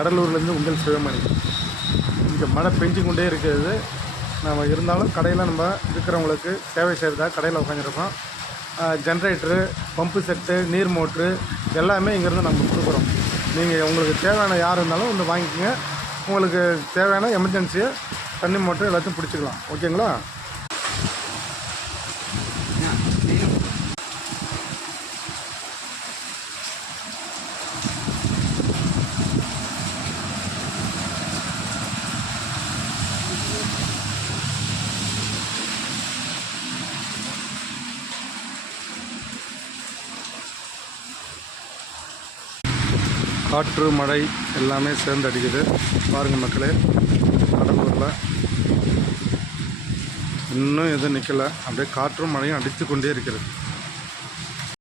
கடலூர்லேருந்து உங்கள் சிவமணி. இங்கே மழை பெஞ்சு கொண்டே இருக்கிறது. நம்ம இருந்தாலும் கடையில் நம்ம இருக்கிறவங்களுக்கு சேவை செய்கிறதா கடையில் உட்காந்துருக்கோம். ஜென்ரேட்டரு, பம்பு செட்டு, நீர் மோட்ரு எல்லாமே இங்கேருந்து நம்ம கொடுக்குறோம். நீங்கள் உங்களுக்கு தேவையான யார் இருந்தாலும் வந்து வாங்கிக்கோங்க. உங்களுக்கு தேவையான எமர்ஜென்சியை தண்ணி மோட்ரு எல்லாத்தையும் பிடிச்சிக்கலாம். ஓகேங்களா? காற்று மழை எல்லாமே சேர்ந்து அடிக்குது. பாருங்கள் மக்களே, கடலூரில் இன்னும் எதுவும் நிற்கலை. அப்படியே காற்றும் மழையும் அடித்து கொண்டே இருக்கிறது.